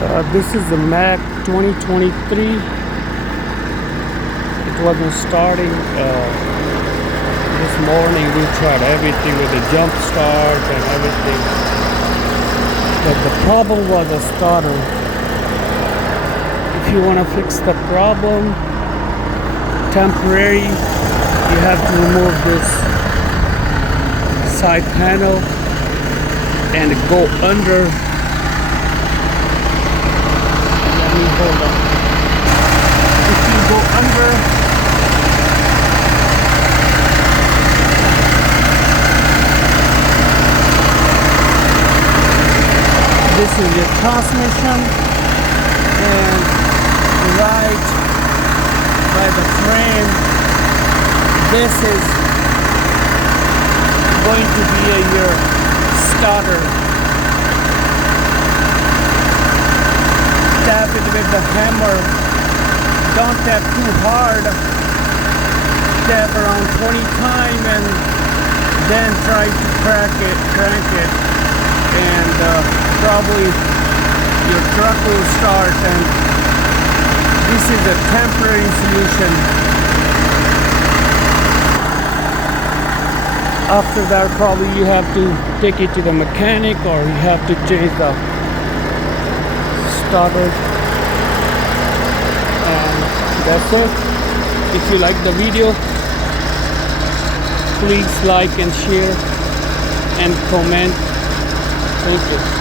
This is the Mac 2023. It wasn't starting. This morning we tried everything with the jump start and everything. But the problem was a starter. If you want to fix the problem, temporary, you have to remove this side panel and go under. Hold on. If you go under, this is your transmission, and right by the frame, this is going to be your starter. Tap it with the hammer. Don't tap too hard. Tap around 20 times and then try to crank it, and probably your truck will start. And this is a temporary solution. After that, probably you have to take it to the mechanic, or you have to change the starter. And that's it. If you like the video, please like and share and comment. Thank you.